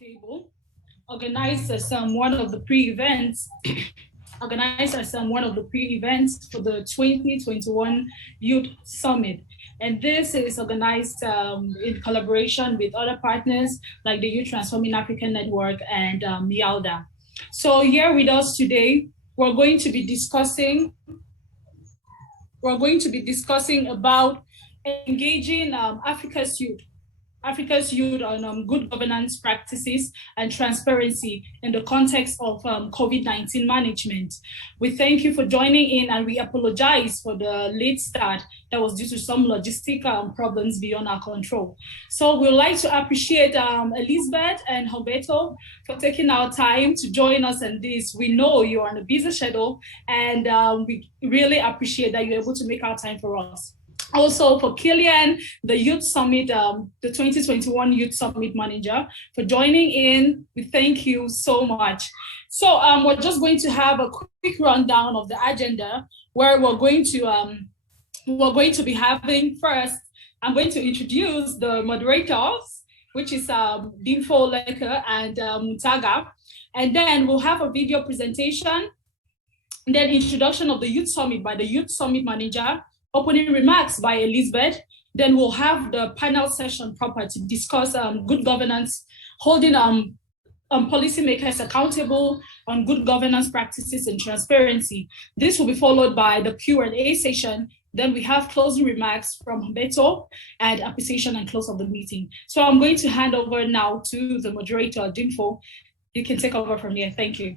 roundtable organized as one of the pre-events for the 2021 Youth Summit. And this is organized in collaboration with other partners like the Youth Transforming African Network and YALDA. So here with us today, we're going to be discussing about engaging Africa's youth on good governance practices and transparency in the context of COVID-19 management. We thank you for joining in, and we apologize for the late start that was due to some logistical problems beyond our control. So we'd like to appreciate Elizabeth and Humberto for taking our time to join us in this. We know you're on a busy schedule, and we really appreciate that you're able to make our time for us. Also for Killian, the Youth Summit, the 2021 Youth Summit Manager, for joining in. We thank you so much. So we're just going to have a quick rundown of the agenda, where we're going to be having first. I'm going to introduce the moderators, which is Dimfo Leke and Mutaga, and then we'll have a video presentation, and then introduction of the Youth Summit by the Youth Summit Manager, opening remarks by Elizabeth. Then we'll have the panel session proper to discuss good governance, holding policymakers accountable on good governance practices and transparency. This will be followed by the Q&A session. Then we have closing remarks from Humberto and appreciation and close of the meeting. So I'm going to hand over now to the moderator, Dimfo. You can take over from here. Thank you.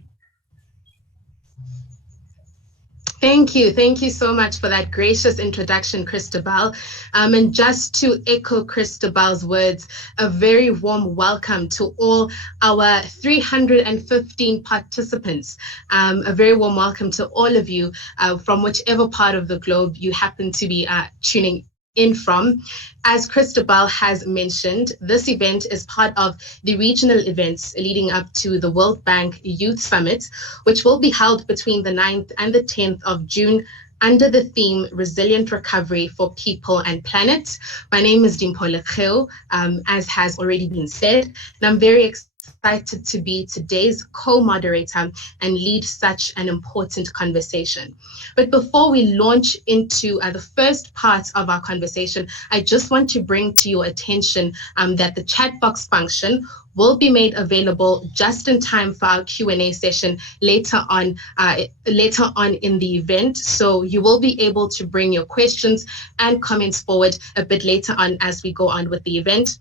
Thank you so much for that gracious introduction, Christabel. And just to echo Christabel's words, a very warm welcome to all our 315 participants. A very warm welcome to all of you from whichever part of the globe you happen to be tuning in from. As Christabel has mentioned, this event is part of the regional events leading up to the World Bank Youth Summit, which will be held between the 9th and the 10th of June under the theme Resilient Recovery for People and Planet. My name is Dimpo Leke, as has already been said, and I'm very excited to be today's co-moderator and lead such an important conversation. But before we launch into the first part of our conversation, I just want to bring to your attention that the chat box function will be made available just in time for our Q&A session later on in the event. So you will be able to bring your questions and comments forward a bit later on as we go on with the event.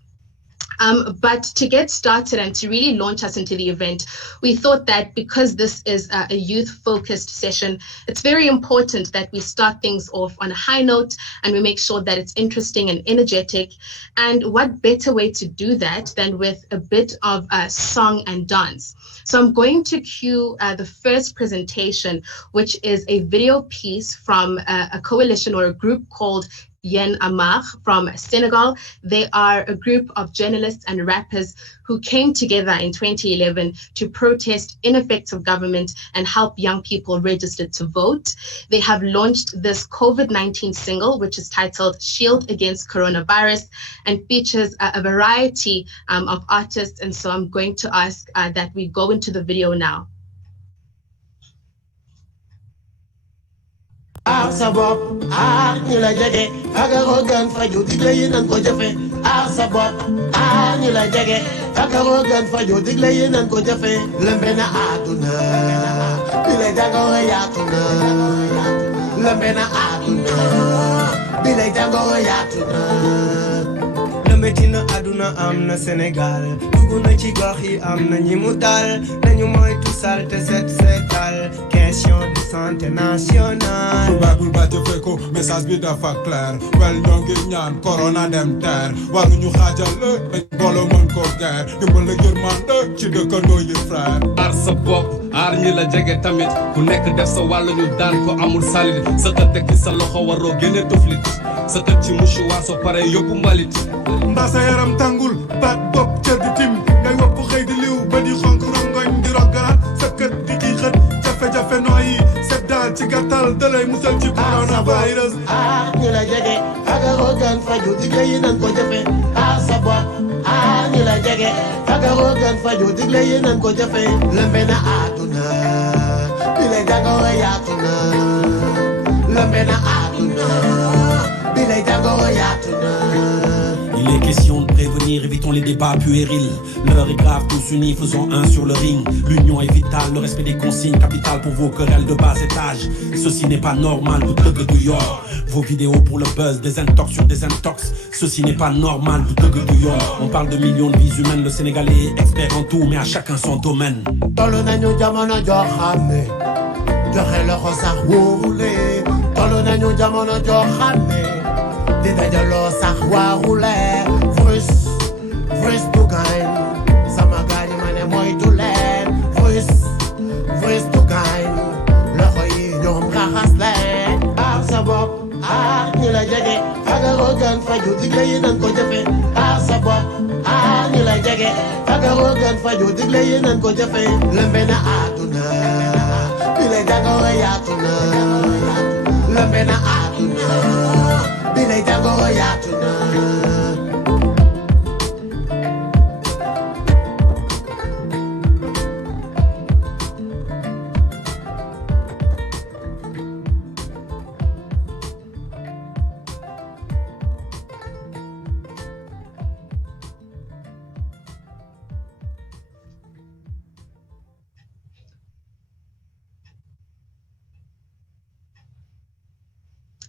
But to get started and to really launch us into the event, we thought that because this is a youth-focused session, it's very important that we start things off on a high note and we make sure that it's interesting and energetic. And what better way to do that than with a bit of song and dance? So I'm going to cue the first presentation, which is a video piece from a coalition or a group called Yen Amar from Senegal. They are a group of journalists and rappers who came together in 2011 to protest ineffective government and help young people register to vote. They have launched this COVID-19 single, which is titled Shield Against Coronavirus, and features a variety of artists. And so I'm going to ask that we go into the video now. Sabab ni la jage aga rogan fajo digle yenan ko jafe sabab ni la jage aga rogan fajo digle yenan ko jafe lambe na aduna bile jango yatuna lambe na aduna bile jango yatuna metina aduna amna Sénégal duguna ci gox yi amna ñi mu dal nañu moytu salte setal question de santé nationale bul ba jëfe ko message bi dafa clair wel ñoo ngi ñaan corona dem ter war ñu xaajal dañ bolo mën ko guerre dimbal la yërmande ci dëkkandoo yi frère aar sa bopp aar ñi la jege tamit ku nekk def sa wàll ñu daan ko amul salit sa tëdd ci sa loxo waroo génne tuflit sa tëdd ci mouchoir soo pare yóbbu mbalit mbaa sa yaram tàngul baat bopp cër di tim ngay wopp xëy di liw ba di xonk rongoñ di roggalaat sa kët di kii xët jafe-jafe nooyi set daal ci gàttal dalay musal ci coronavirus ñu la jege aga rogan faju digle yi nan ko jafe sa bopp ñu la jege fagaru gën faju digle yi nan ko jëfe lëmbe na àdduna bi lay jàngoro yaatu na lëmbe na àdduna bi lay jàngoro yaatu na. Il est question de prévenir, évitons les débats puérils. L'heure est grave, tous unis, faisons un sur le ring. L'union est vitale, le respect des consignes, capital pour vos querelles de bas étage. Ceci n'est pas normal, tout de douillard. Vos vidéos pour le buzz, des intox sur des intox. Ceci n'est pas normal, tout de douillard. On parle de millions de vies humaines, le Sénégalais est expert en tout, mais à chacun son domaine. Tolu nañu jamono joo xam ne joxe loxo sax wóorule. Tolu nañu jamono joo xam ne di dajaloo sax waarule. Vrus du gaañ sama gaañ ma ne moytu leen. Vrus du gaañ loxo yi ñoom raxas leen. Aar sa bopp aar ñi la jege fagaroo gën faju digle yi nan ko jëfe. Aar sa bopp aar ñi la jege fagaroo gën faju digle yi nan ko jëfe. Lëmbe na àdduna bi lay jàngoro yaatu na lëmbe na àdduna bi lay jàngoro yaatu na.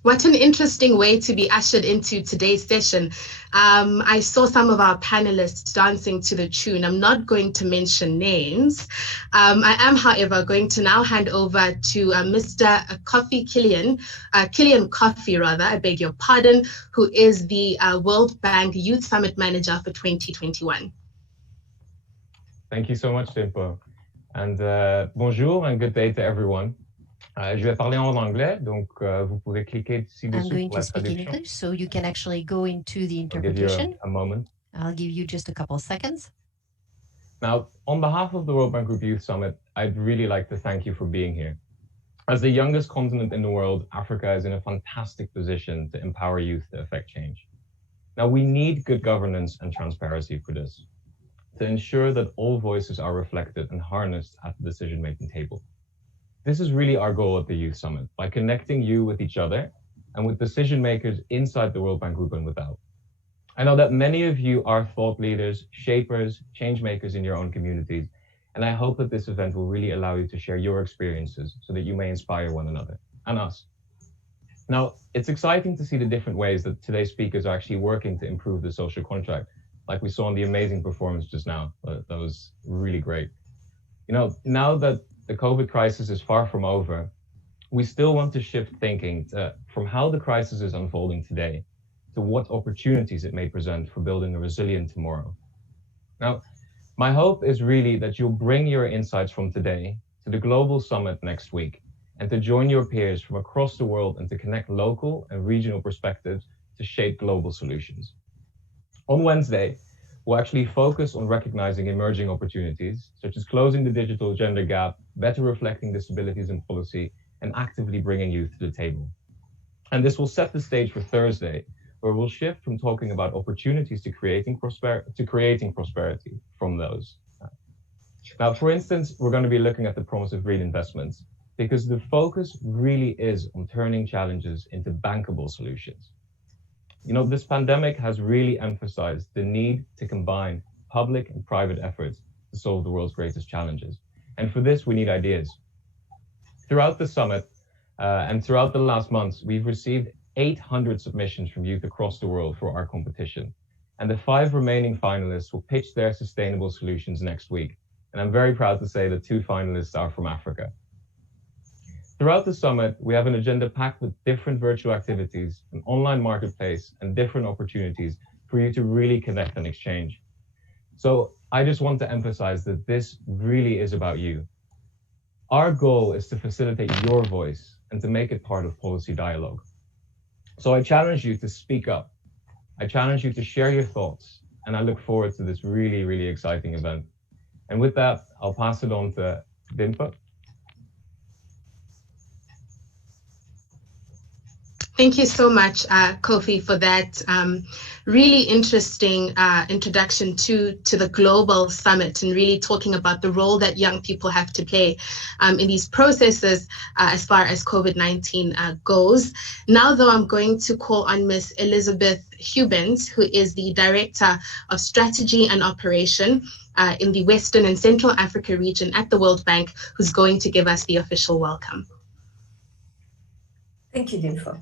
What an interesting way to be ushered into today's session. I saw some of our panelists dancing to the tune. I'm not going to mention names. I am, however, going to now hand over to Mr. Killian Coffey, I beg your pardon, who is the World Bank Youth Summit Manager for 2021. Thank you so much, Dimpo. And bonjour and good day to everyone. Je vais parler en anglais, donc vous pouvez cliquer ci-dessous pour la traduction. I'm going to speak in English, so you can actually go into the interpretation. I'll give you a moment. I'll give you just a couple of seconds. Now, on behalf of the World Bank Group Youth Summit, I'd really like to thank you for being here. As the youngest continent in the world, Africa is in a fantastic position to empower youth to affect change. Now, we need good governance and transparency for this, to ensure that all voices are reflected and harnessed at the decision-making table. This is really our goal at the Youth Summit, by connecting you with each other and with decision makers inside the World Bank Group and without. I know that many of you are thought leaders, shapers, change makers in your own communities, and I hope that this event will really allow you to share your experiences so that you may inspire one another and us. Now, it's exciting to see the different ways that today's speakers are actually working to improve the social contract, like we saw in the amazing performance just now. That was really great. You know, now that the COVID crisis is far from over, we still want to shift thinking from how the crisis is unfolding today to what opportunities it may present for building a resilient tomorrow. Now, my hope is really that you'll bring your insights from today to the Global Summit next week and to join your peers from across the world and to connect local and regional perspectives to shape global solutions. On Wednesday, we'll actually focus on recognizing emerging opportunities, such as closing the digital gender gap, better reflecting disabilities in policy, and actively bringing youth to the table. And this will set the stage for Thursday, where we'll shift from talking about opportunities to creating prosperity from those. Now, for instance, we're going to be looking at the promise of green investments, because the focus really is on turning challenges into bankable solutions. You know, this pandemic has really emphasized the need to combine public and private efforts to solve the world's greatest challenges. And for this, we need ideas. Throughout the summit and throughout the last months, we've received 800 submissions from youth across the world for our competition. And the 5 remaining finalists will pitch their sustainable solutions next week. And I'm very proud to say that 2 finalists are from Africa. Throughout the summit, we have an agenda packed with different virtual activities, an online marketplace, and different opportunities for you to really connect and exchange. So I just want to emphasize that this really is about you. Our goal is to facilitate your voice and to make it part of policy dialogue. So I challenge you to speak up. I challenge you to share your thoughts, and I look forward to this really, really exciting event. And with that, I'll pass it on to Dimpo. Thank you so much, Kofi, for that really interesting introduction to the global summit and really talking about the role that young people have to play in these processes as far as COVID-19 goes. Now, though, I'm going to call on Ms. Elizabeth Hubens, who is the Director of Strategy and Operation in the Western and Central Africa region at the World Bank, who's going to give us the official welcome. Thank you, Dimfa.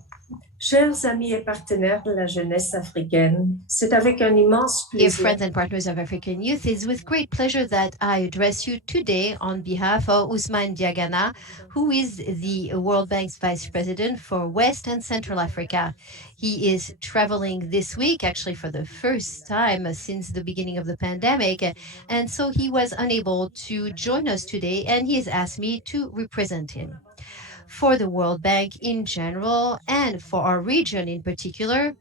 Chers amis et partenaires de la jeunesse africaine, c'est avec un immense Dear plaisir. friends and partners of African Youth, it's with great pleasure that I address you today on behalf of Ousmane Diagana, who is the World Bank's Vice President for West and Central Africa. He is traveling this week, actually for the first time since the beginning of the pandemic, and so he was unable to join us today, and he has asked me to represent him. For the World Bank in general, and for our region in particular,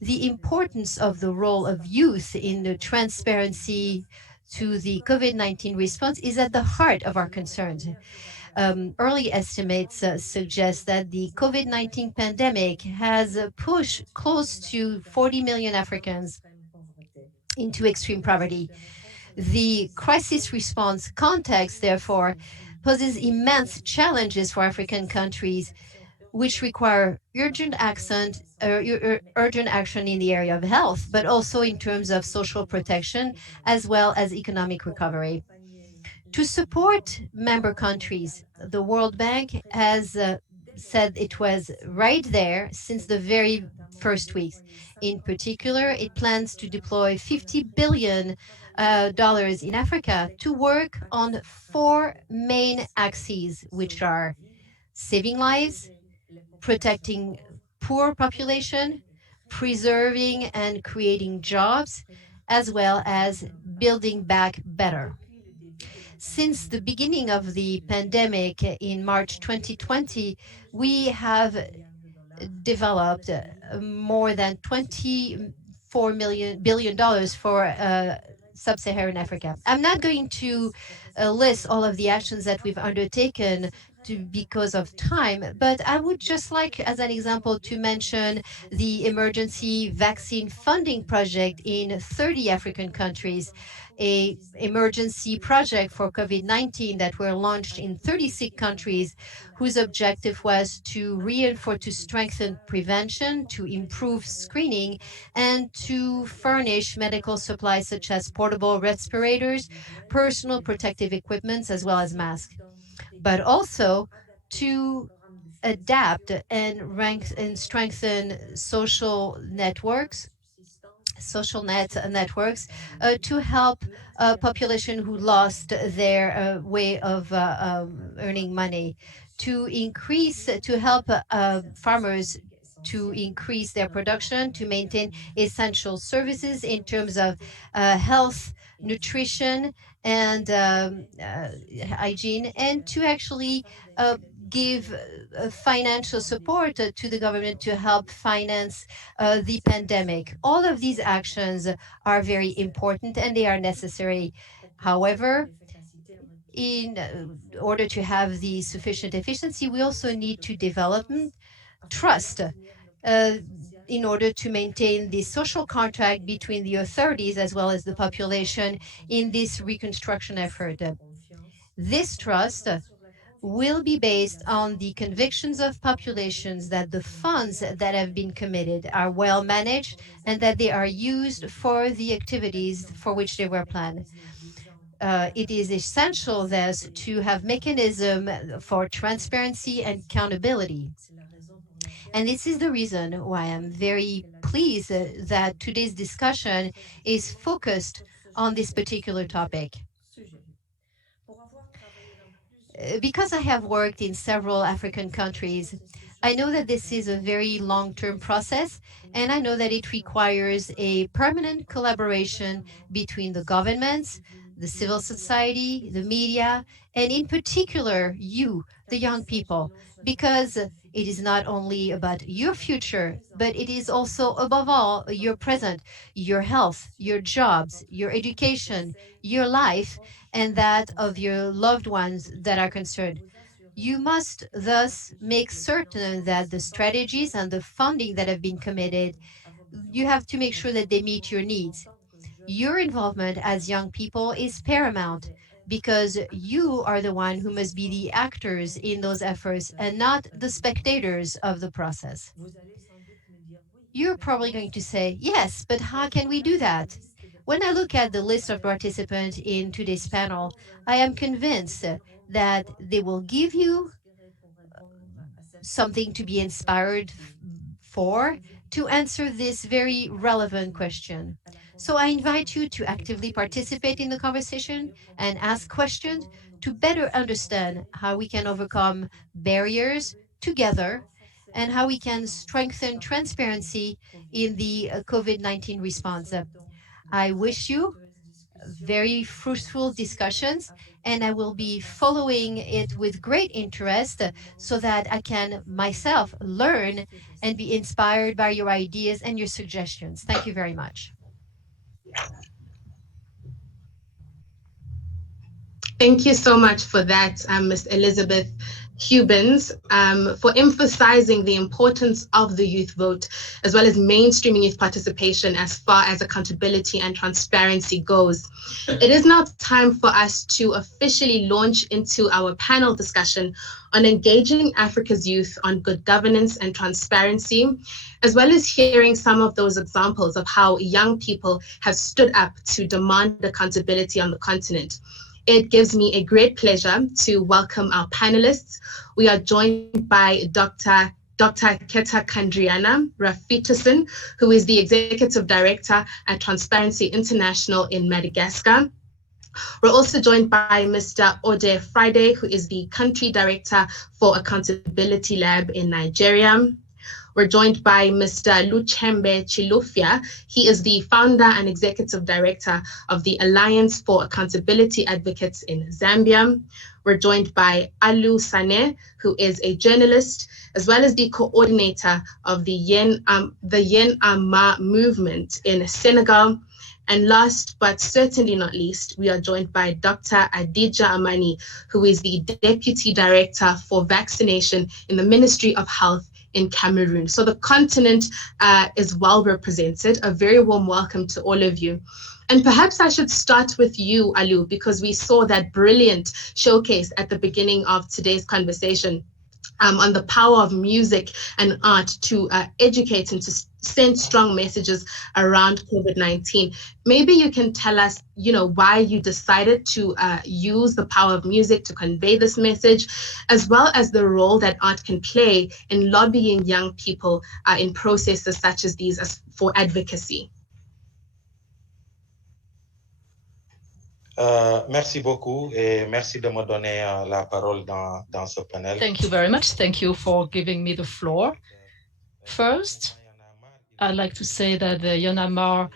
the importance of the role of youth in the transparency to the COVID-19 response is at the heart of our concerns. Early estimates suggest that the COVID-19 pandemic has pushed close to 40 million Africans into extreme poverty. The crisis response context, therefore, poses immense challenges for African countries, which require urgent action in the area of health, but also in terms of social protection, as well as economic recovery. To support member countries, the World Bank has said it was right there since the very first weeks. In particular, it plans to deploy $50 billion in Africa to work on 4 main axes, which are saving lives, protecting poor population, preserving and creating jobs, as well as building back better. Since the beginning of the pandemic in March 2020, we have developed more than $24 billion for sub-Saharan Africa. I'm not going to list all of the actions that we've undertaken because of time, but I would just like, as an example, to mention the emergency vaccine funding project in 30 African countries, a emergency project for COVID-19 that were launched in 36 countries, whose objective was to reinforce, to strengthen prevention, to improve screening, and to furnish medical supplies such as portable respirators, personal protective equipments, as well as masks, but also to adapt and strengthen social networks to help a population who lost their way of earning money, to help farmers to increase their production, to maintain essential services in terms of health, nutrition, and hygiene, and to actually give financial support to the government to help finance the pandemic. All of these actions are very important and they are necessary. However, in order to have the sufficient efficiency, we also need to develop trust in order to maintain the social contract between the authorities as well as the population in this reconstruction effort. This trust will be based on the convictions of populations that the funds that have been committed are well managed and that they are used for the activities for which they were planned. It is essential, thus, to have mechanism for transparency and accountability. And this is the reason why I'm very pleased that today's discussion is focused on this particular topic. Because I have worked in several African countries, I know that this is a very long-term process, and I know that it requires a permanent collaboration between the governments, the civil society, the media, and in particular, you, the young people, because it is not only about your future, but it is also, above all, your present, your health, your jobs, your education, your life, and that of your loved ones that are concerned. You must thus make certain that the strategies and the funding that have been committed, you have to make sure that they meet your needs. Your involvement as young people is paramount because you are the one who must be the actors in those efforts and not the spectators of the process. You're probably going to say, yes, but how can we do that? When I look at the list of participants in today's panel, I am convinced that they will give you something to be inspired for to answer this very relevant question. So I invite you to actively participate in the conversation and ask questions to better understand how we can overcome barriers together and how we can strengthen transparency in the COVID-19 response. I wish you very fruitful discussions, and I will be following it with great interest so that I can myself learn and be inspired by your ideas and your suggestions. Thank you very much. Thank you so much for that, Ms. Elizabeth Hubens, for emphasizing the importance of the youth vote, as well as mainstreaming youth participation as far as accountability and transparency goes. It is now time for us to officially launch into our panel discussion on engaging Africa's youth on good governance and transparency, as well as hearing some of those examples of how young people have stood up to demand accountability on the continent. It gives me a great pleasure to welcome our panelists. We are joined by Dr. Keta Kandriana Rafitason, who is the Executive Director at Transparency International in Madagascar. We're also joined by Mr. Ode Friday, who is the Country Director for Accountability Lab in Nigeria. We're joined by Mr. Luchembe Chilufya. He is the founder and executive director of the Alliance for Accountability Advocates in Zambia. We're joined by Alu Sane, who is a journalist, as well as the coordinator of the Yen Ama movement in Senegal. And last but certainly not least, we are joined by Dr. Adija Amani, who is the Deputy Director for Vaccination in the Ministry of Health in Cameroon. So the continent is well represented. A very warm welcome to all of you. And perhaps I should start with you, Alu, because we saw that brilliant showcase at the beginning of today's conversation on the power of music and art to educate and to send strong messages around COVID-19. Maybe you can tell us, why you decided to use the power of music to convey this message, as well as the role that art can play in lobbying young people in processes such as these for advocacy. Merci beaucoup et merci de me donner la parole dans ce panel. Thank you very much. Thank you for giving me the floor. First, I'd like to say that the Yanamar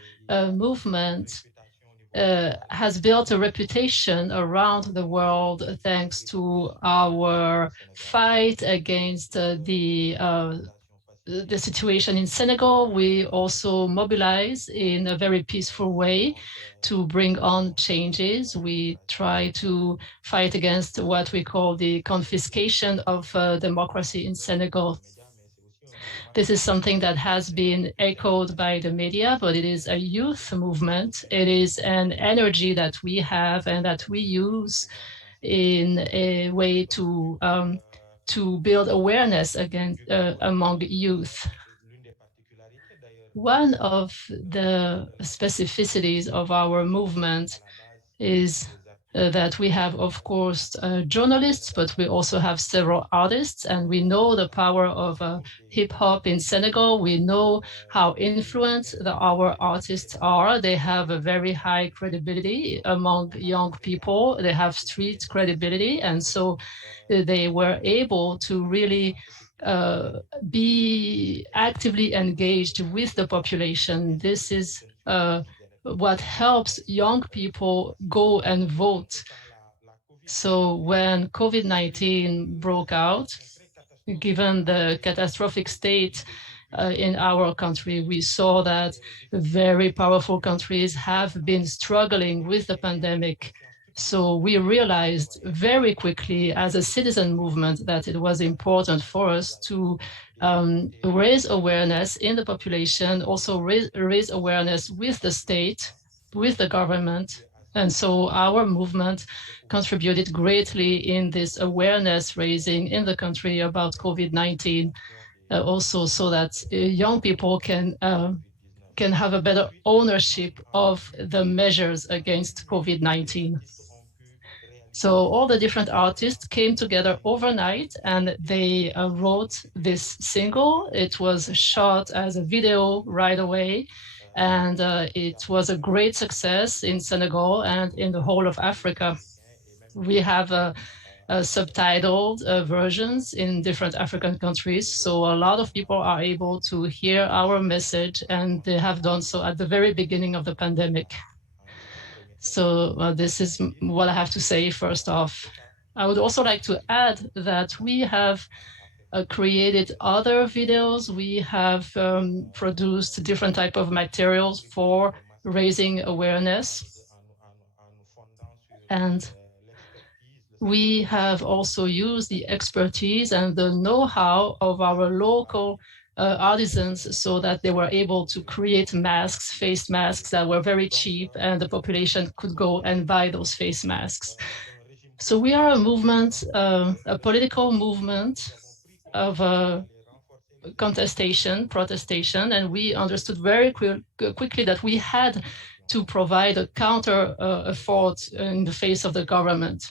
movement has built a reputation around the world thanks to our fight against the situation in Senegal. We also mobilize in a very peaceful way to bring on changes. We try to fight against what we call the confiscation of democracy in Senegal. This is something that has been echoed by the media, but it is a youth movement. It is an energy that we have and that we use in a way to build awareness among youth. One of the specificities of our movement is that we have, of course, journalists, but we also have several artists, and we know the power of hip hop in Senegal. We know how influenced our artists are. They have a very high credibility among young people. They have street credibility, and so they were able to really be actively engaged with the population. This is what helps young people go and vote. So when COVID-19 broke out, given the catastrophic state in our country, we saw that very powerful countries have been struggling with the pandemic. So we realized very quickly as a citizen movement that it was important for us to raise awareness in the population, also raise awareness with the state, with the government. And so our movement contributed greatly in this awareness raising in the country about COVID-19, also so that young people can have a better ownership of the measures against COVID-19. So all the different artists came together overnight and they wrote this single. It was shot as a video right away. And it was a great success in Senegal and in the whole of Africa. We have subtitled versions in different African countries. So a lot of people are able to hear our message, and they have done so at the very beginning of the pandemic. So this is what I have to say first off. I would also like to add that we have created other videos. We have produced different type of materials for raising awareness. And we have also used the expertise and the know-how of our local artisans so that they were able to create masks, face masks that were very cheap, and the population could go and buy those face masks. So we are a movement, a political movement of contestation, protestation, and we understood very quickly that we had to provide a counter effort in the face of the government.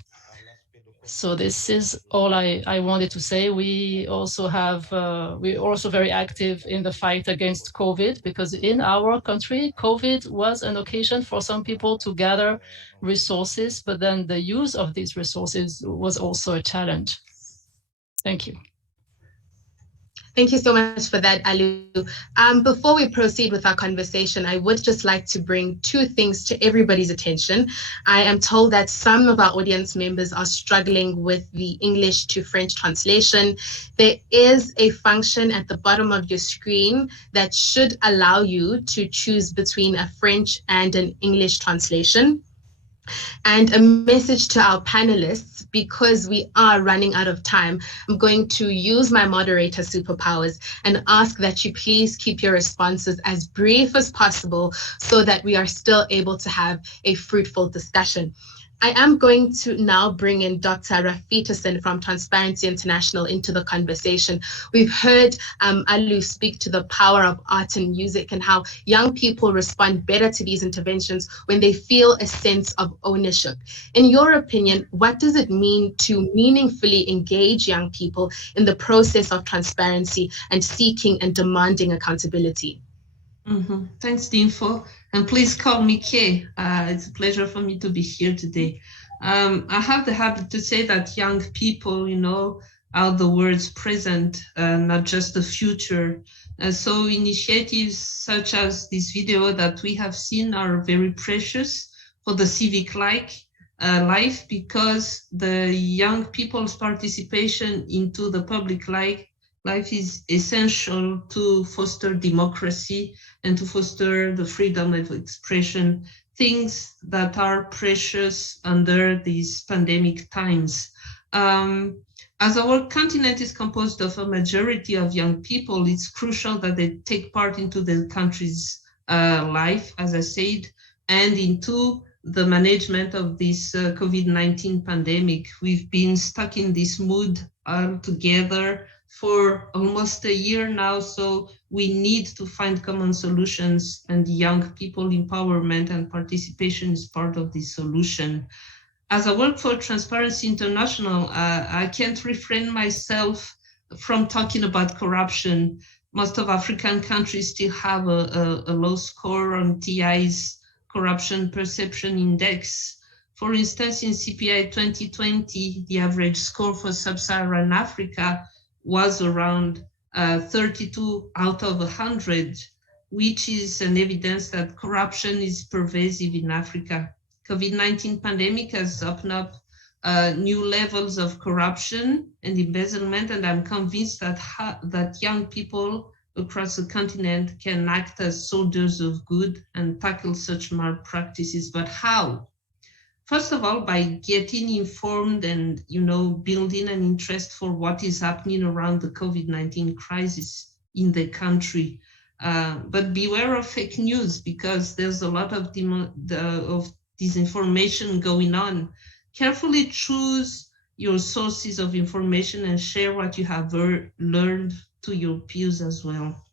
So this is all I wanted to say. We also have, we're also very active in the fight against COVID, because in our country, COVID was an occasion for some people to gather resources, but then the use of these resources was also a challenge. Thank you. Thank you so much for that, Alu. Before we proceed with our conversation, I would just like to bring two things to everybody's attention. I am told that some of our audience members are struggling with the English to French translation. There is a function at the bottom of your screen that should allow you to choose between a French and an English translation. And a message to our panelists, because we are running out of time, I'm going to use my moderator superpowers and ask that you please keep your responses as brief as possible so that we are still able to have a fruitful discussion. I am going to now bring in Dr. Rafitason from Transparency International into the conversation. We've heard Alu speak to the power of art and music and how young people respond better to these interventions when they feel a sense of ownership. In your opinion, what does it mean to meaningfully engage young people in the process of transparency and seeking and demanding accountability? Thanks, Dinfo. And please call me Kay. It's a pleasure for me to be here today. I have the habit to say that young people, you know, are the world's present, not just the future. So initiatives such as this video that we have seen are very precious for the civic life, because the young people's participation into the public life is essential to foster democracy and to foster the freedom of expression, things that are precious under these pandemic times. As our continent is composed of a majority of young people, it's crucial that they take part into the country's life, as I said, and into the management of this COVID-19 pandemic. We've been stuck in this mood together for almost a year now, so we need to find common solutions, and young people empowerment and participation is part of this solution. As I work for Transparency International, I can't refrain myself from talking about corruption. Most of African countries still have a low score on TI's Corruption Perception Index. For instance, in CPI 2020, the average score for Sub-Saharan Africa was around 32 out of 100, which is an evidence that corruption is pervasive in Africa. COVID-19 pandemic has opened up new levels of corruption and embezzlement, and I'm convinced that that young people across the continent can act as soldiers of good and tackle such malpractices. But how? First of all, by getting informed and, building an interest for what is happening around the COVID-19 crisis in the country. But beware of fake news, because there's a lot of disinformation going on. Carefully choose your sources of information and share what you have learned to your peers as well.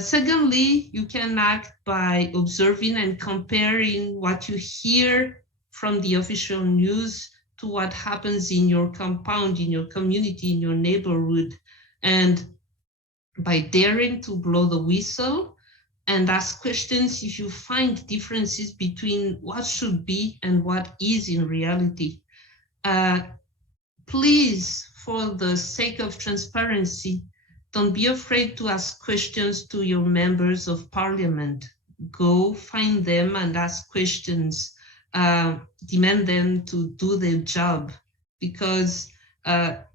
Secondly, you can act by observing and comparing what you hear from the official news to what happens in your compound, in your community, in your neighborhood. And by daring to blow the whistle and ask questions if you find differences between what should be and what is in reality. Please, for the sake of transparency, don't be afraid to ask questions to your members of parliament. Go find them and ask questions. Demand them to do their job, because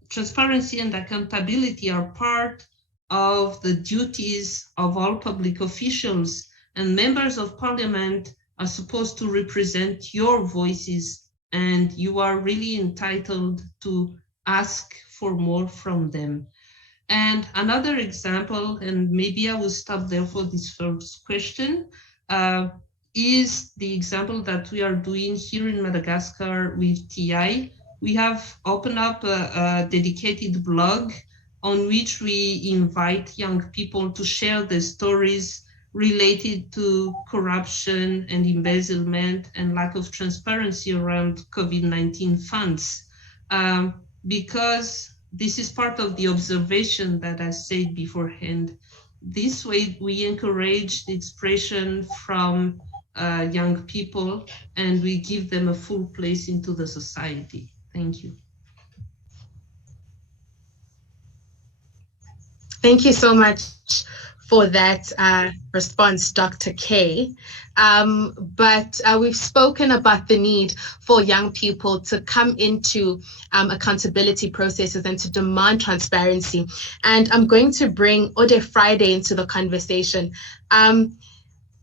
transparency and accountability are part of the duties of all public officials, and members of parliament are supposed to represent your voices, and you are really entitled to ask for more from them. And another example, and maybe I will stop there for this first question, is the example that we are doing here in Madagascar with TI. We have opened up a dedicated blog on which we invite young people to share their stories related to corruption and embezzlement and lack of transparency around COVID-19 funds. Because this is part of the observation that I said beforehand. This way we encourage the expression from young people, and we give them a full place into the society. Thank you. Thank you so much for that response, Dr. K. But we've spoken about the need for young people to come into accountability processes and to demand transparency. And I'm going to bring Ode Friday into the conversation.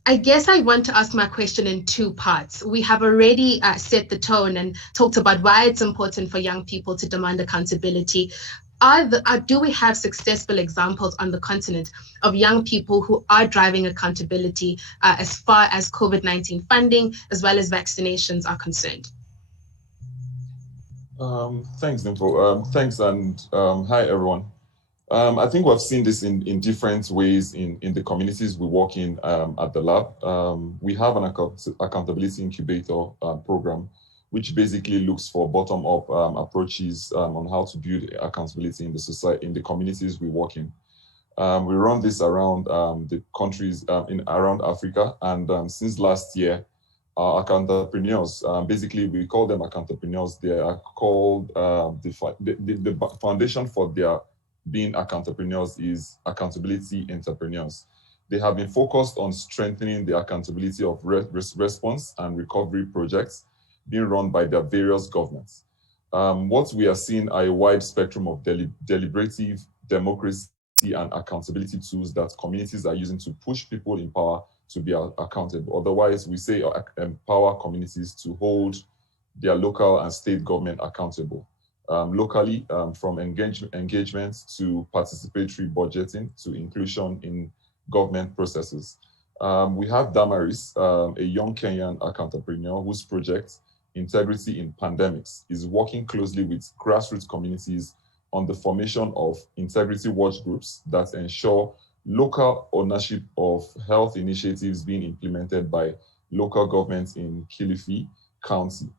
I guess I want to ask my question in two parts. We have already set the tone and talked about why it's important for young people to demand accountability. Do we have successful examples on the continent of young people who are driving accountability as far as COVID-19 funding as well as vaccinations are concerned? Thanks, Dimple. Thanks, and hi, everyone. I think we've seen this in different ways in the communities we work in at the lab. We have an accountability incubator program, which basically looks for bottom-up approaches on how to build accountability in the society, in the communities we work in. We run this around the countries around Africa, and since last year, our accountapreneurs, basically we call them accountapreneurs. They are called the foundation for their being accountapreneurs is accountability entrepreneurs. They have been focused on strengthening the accountability of response and recovery projects being run by their various governments. What we are seeing are a wide spectrum of deliberative democracy and accountability tools that communities are using to push people in power to be accountable. Otherwise, we say empower communities to hold their local and state government accountable. Locally, from engagement to participatory budgeting to inclusion in government processes. We have Damaris, a young Kenyan accountapreneur whose project, Integrity in Pandemics, is working closely with grassroots communities on the formation of integrity watch groups that ensure local ownership of health initiatives being implemented by local governments in Kilifi County.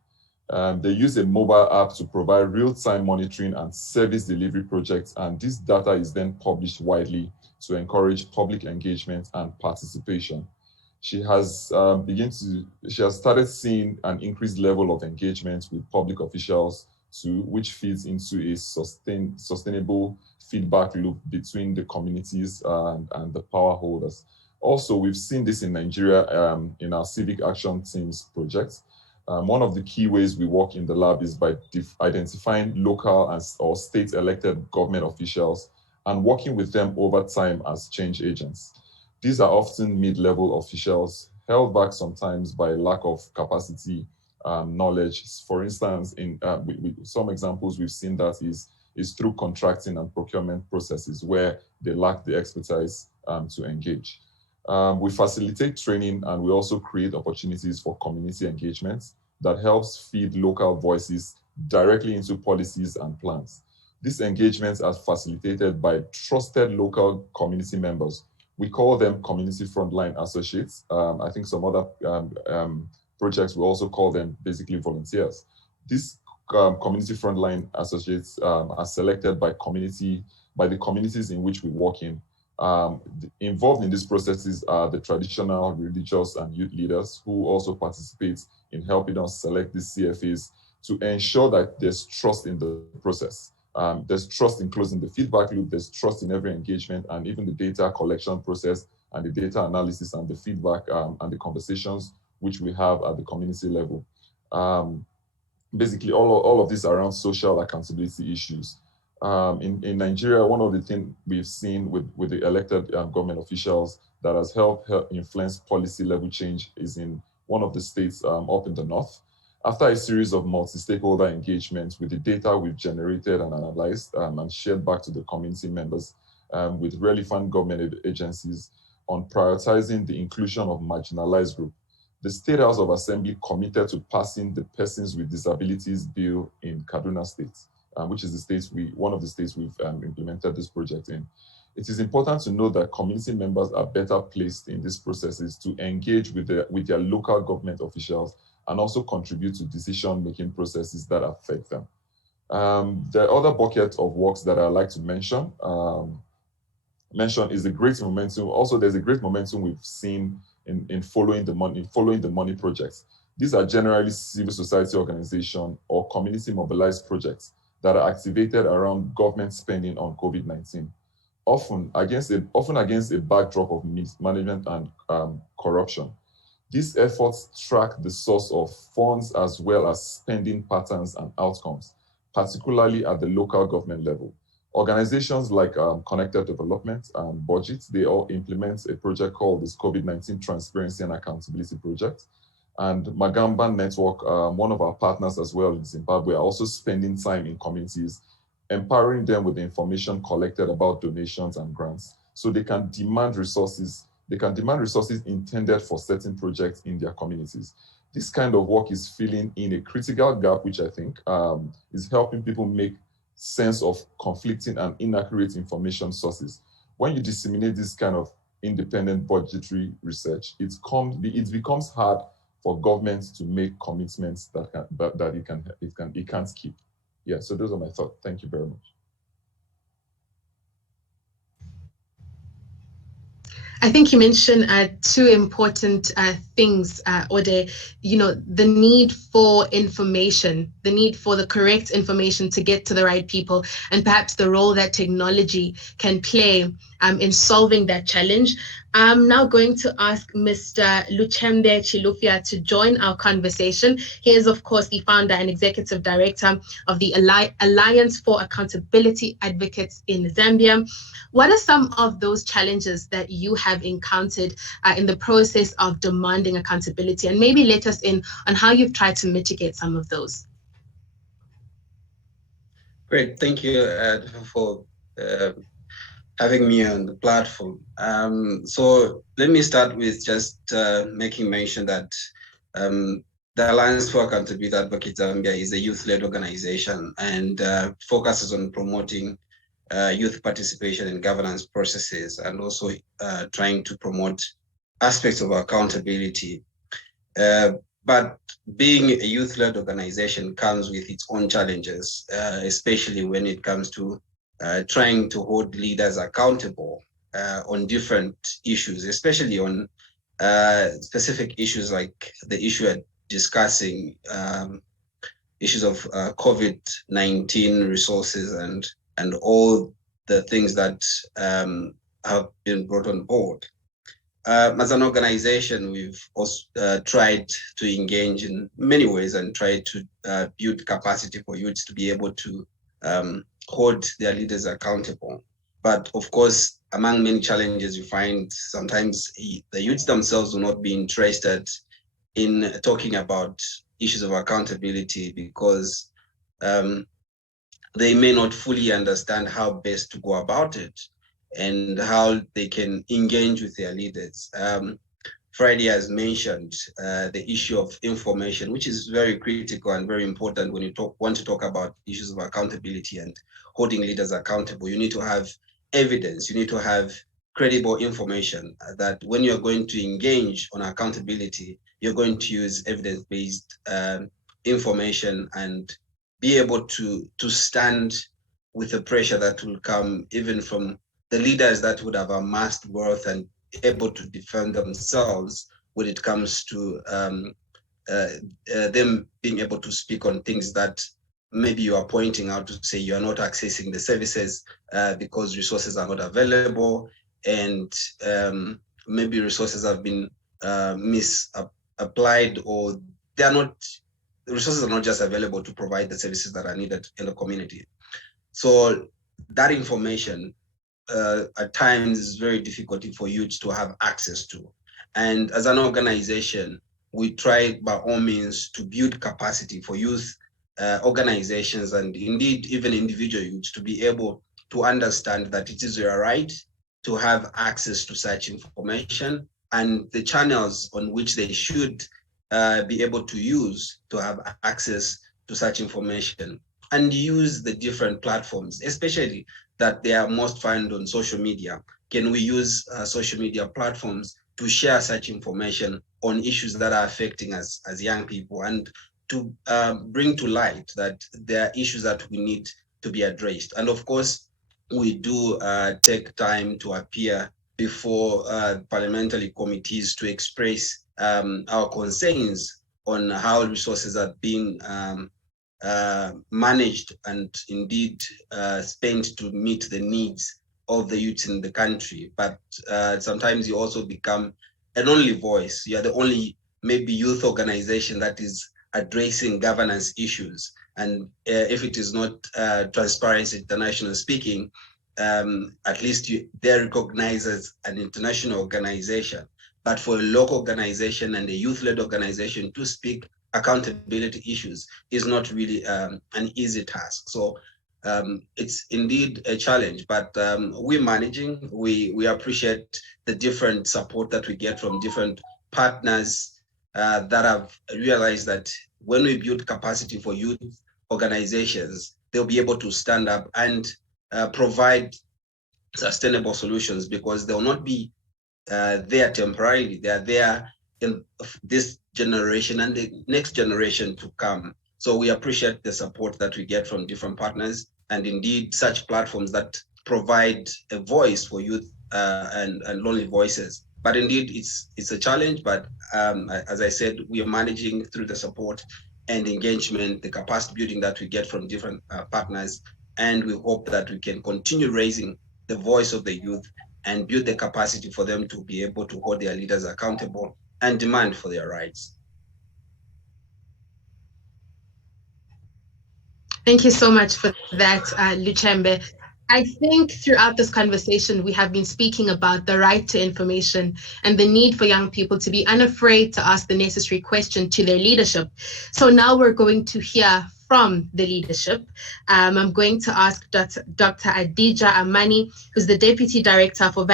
They use a mobile app to provide real-time monitoring and service delivery projects, and this data is then published widely to encourage public engagement and participation. She has started seeing an increased level of engagement with public officials too, which feeds into a sustainable feedback loop between the communities and the power holders. Also, we've seen this in Nigeria in our Civic Action Teams project. One of the key ways we work in the lab is by identifying local or state elected government officials and working with them over time as change agents. These are often mid-level officials held back sometimes by lack of capacity knowledge. For instance, in some examples we've seen that is through contracting and procurement processes where they lack the expertise to engage. We facilitate training, and we also create opportunities for community engagement that helps feed local voices directly into policies and plans. These engagements are facilitated by trusted local community members. We call them community frontline associates. I think some other projects, we also call them basically volunteers. These community frontline associates are selected by the communities in which we work in. Involved in these processes are the traditional, religious, and youth leaders who also participate in helping us select these CFAs to ensure that there's trust in the process. There's trust in closing the feedback loop, there's trust in every engagement, and even the data collection process and the data analysis and the feedback and the conversations which we have at the community level. Basically, all of this around social accountability issues. In Nigeria, one of the things we've seen with the elected government officials that has helped influence policy level change is in one of the states up in the north. After a series of multi-stakeholder engagements with the data we've generated and analyzed and shared back to the community members with relevant government agencies on prioritizing the inclusion of marginalized groups, the State House of Assembly committed to passing the Persons with Disabilities Bill in Kaduna State, which is one of the states we've implemented this project in. It is important to note that community members are better placed in these processes to engage with their local government officials and also contribute to decision-making processes that affect them. The other bucket of works that I'd like to mention is the great momentum. Also, there's a great momentum we've seen in following the money projects. These are generally civil society organizations or community mobilized projects that are activated around government spending on COVID-19, often against a backdrop of mismanagement and corruption. These efforts track the source of funds as well as spending patterns and outcomes, particularly at the local government level. Organizations like Connected Development and Budget, they all implement a project called this COVID-19 Transparency and Accountability Project. And Magamba Network, one of our partners as well in Zimbabwe, are also spending time in communities, empowering them with the information collected about donations and grants, so they can demand resources. They can demand resources intended for certain projects in their communities. This kind of work is filling in a critical gap, which I think is helping people make sense of conflicting and inaccurate information sources. When you disseminate this kind of independent budgetary research, it becomes hard for governments to make commitments that it can't keep. Yeah, so those are my thoughts. Thank you very much. I think you mentioned two important things, Ode. The need for information, the need for the correct information to get to the right people, and perhaps the role that technology can play in solving that challenge. I'm now going to ask Mr. Luchembe Chilufya to join our conversation. He is, of course, the founder and executive director of the Alliance for Accountability Advocates in Zambia. What are some of those challenges that you have encountered in the process of demanding accountability? And maybe let us in on how you've tried to mitigate some of those. Great, thank you for having me on the platform. So let me start with just making mention that the Alliance for Accountability Advocates Zambia is a youth-led organization and focuses on promoting youth participation in governance processes and also trying to promote aspects of accountability. But being a youth-led organization comes with its own challenges, especially when it comes to trying to hold leaders accountable on different issues, especially on specific issues like the issue at discussing issues of COVID-19 resources and all the things that have been brought on board. As an organization, we've also tried to engage in many ways and tried to build capacity for youths to be able to hold their leaders accountable. But of course, among many challenges, you find sometimes the youths themselves will not be interested in talking about issues of accountability because they may not fully understand how best to go about it and how they can engage with their leaders. Friday has mentioned the issue of information, which is very critical and very important when you want to talk about issues of accountability and holding leaders accountable. You need to have evidence, you need to have credible information that when you're going to engage on accountability, you're going to use evidence-based information and be able to stand with the pressure that will come even from the leaders that would have amassed wealth and able to defend themselves when it comes to them being able to speak on things that maybe you are pointing out to say you are not accessing the services because resources are not available, and maybe resources have been misapplied, or they are not, the resources are not just available to provide the services that are needed in the community. So that information at times is very difficult for youth to have access to. And as an organization, we try by all means to build capacity for youth organizations and indeed even individual youths to be able to understand that it is their right to have access to such information and the channels on which they should be able to use to have access to such information, and use the different platforms, especially that they are most found on social media. Can we use social media platforms to share such information on issues that are affecting us as young people, and to bring to light that there are issues that we need to be addressed? And of course, we do take time to appear before parliamentary committees to express our concerns on how resources are being managed and indeed spent to meet the needs of the youths in the country. But sometimes you also become an only voice. You are the only maybe youth organization that is addressing governance issues. And if it is not Transparency International speaking, at least they're recognized as an international organization. But for a local organization and a youth-led organization to speak accountability issues is not really an easy task. So it's indeed a challenge, but we're managing. We appreciate the different support that we get from different partners that have realized that when we build capacity for youth organizations, they'll be able to stand up and provide sustainable solutions, because they'll not be there temporarily. They are there in this generation and the next generation to come. So we appreciate the support that we get from different partners, and indeed such platforms that provide a voice for youth and lonely voices. But indeed it's a challenge, but as I said, we are managing through the support and engagement, the capacity building that we get from different partners, and we hope that we can continue raising the voice of the youth and build the capacity for them to be able to hold their leaders accountable and demand for their rights. Thank you so much for that, Luchembe. I think throughout this conversation, we have been speaking about the right to information and the need for young people to be unafraid to ask the necessary question to their leadership. So now we're going to hear from the leadership. I'm going to ask Dr. Adija Amani, who's the Deputy Director for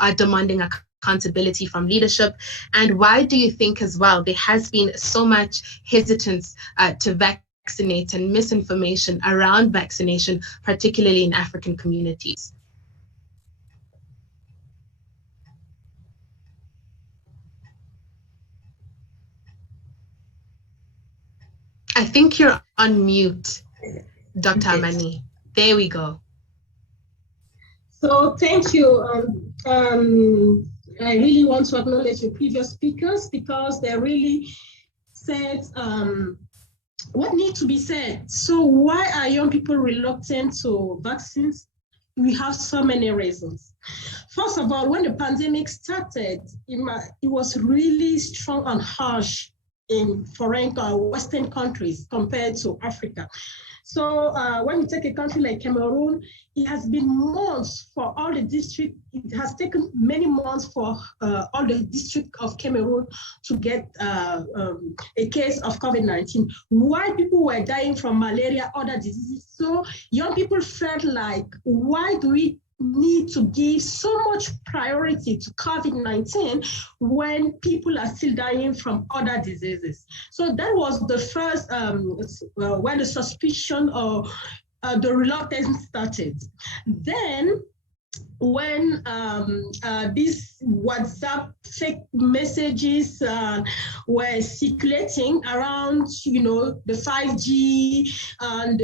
are demanding accountability from leadership, and why do you think as well there has been so much hesitance to vaccinate and misinformation around vaccination, particularly in African communities? I think you're on mute, Dr. Amani. There we go. So thank you. I really want to acknowledge the previous speakers, because they really said what needs to be said. So why are young people reluctant to vaccines? We have so many reasons. First of all, when the pandemic started, it was really strong and harsh in foreign Western countries compared to Africa. So when you take a country like Cameroon, it has been months for all the district. It has taken many months for all the district of Cameroon to get a case of COVID-19. Why people were dying from malaria, other diseases. So young people felt like, why do we need to give so much priority to COVID-19 when people are still dying from other diseases? So that was the first, when the suspicion or the reluctance started. Then when these WhatsApp fake messages were circulating around, the 5G and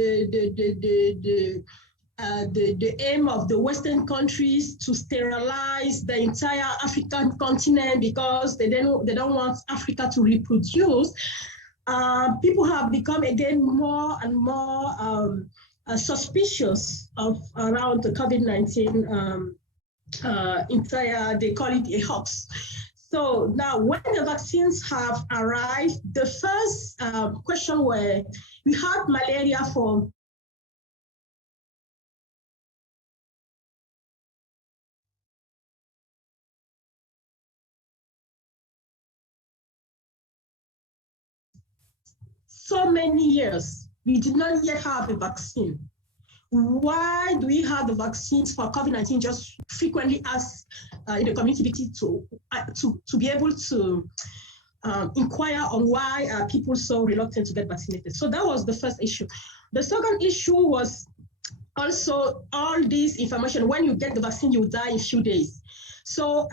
the aim of the Western countries to sterilize the entire African continent because they don't want Africa to reproduce, people have become again more and more suspicious of around the COVID-19 they call it a hoax. So now when the vaccines have arrived, the first question where we had malaria for so many years. We did not yet have a vaccine. Why do we have the vaccines for COVID-19? Just frequently ask in the community to be able to inquire on why are people so reluctant to get vaccinated. So that was the first issue. The second issue was also all this information. When you get the vaccine, you die in a few days. So,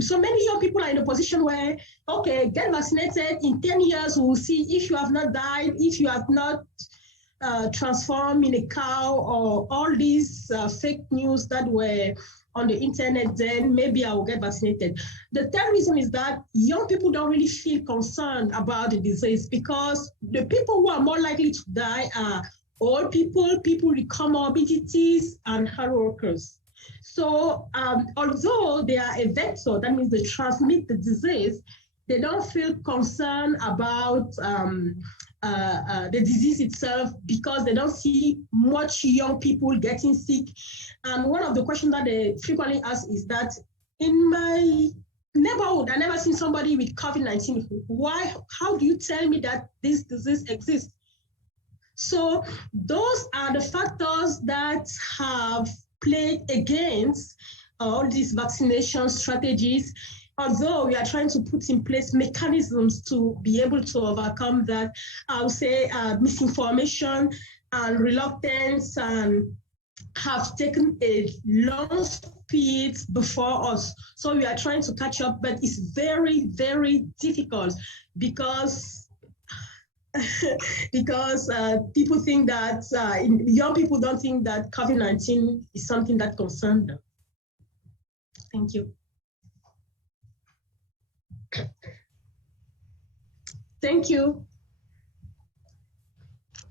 so many young people are in a position where, okay, get vaccinated. In 10 years, we'll see if you have not died, if you have not transformed in a cow, or all these fake news that were on the internet, then maybe I will get vaccinated. The third reason is that young people don't really feel concerned about the disease because the people who are more likely to die are old people, people with comorbidities, and hard workers. So although they are a vector, that means they transmit the disease, they don't feel concerned about the disease itself because they don't see much young people getting sick. And one of the questions that they frequently ask is that in my neighborhood, I never seen somebody with COVID-19. Why? How do you tell me that this disease exists? So those are the factors that have played against all these vaccination strategies, although we are trying to put in place mechanisms to be able to overcome that, I would say misinformation and reluctance and have taken a long speed before us. So we are trying to catch up, but it's very, very difficult because people think that, young people don't think that COVID-19 is something that concerns them. Thank you. Thank you.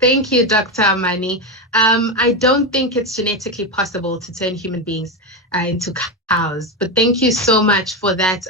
Thank you, Dr. Amani. I don't think it's genetically possible to turn human beings into cows, but thank you so much for that,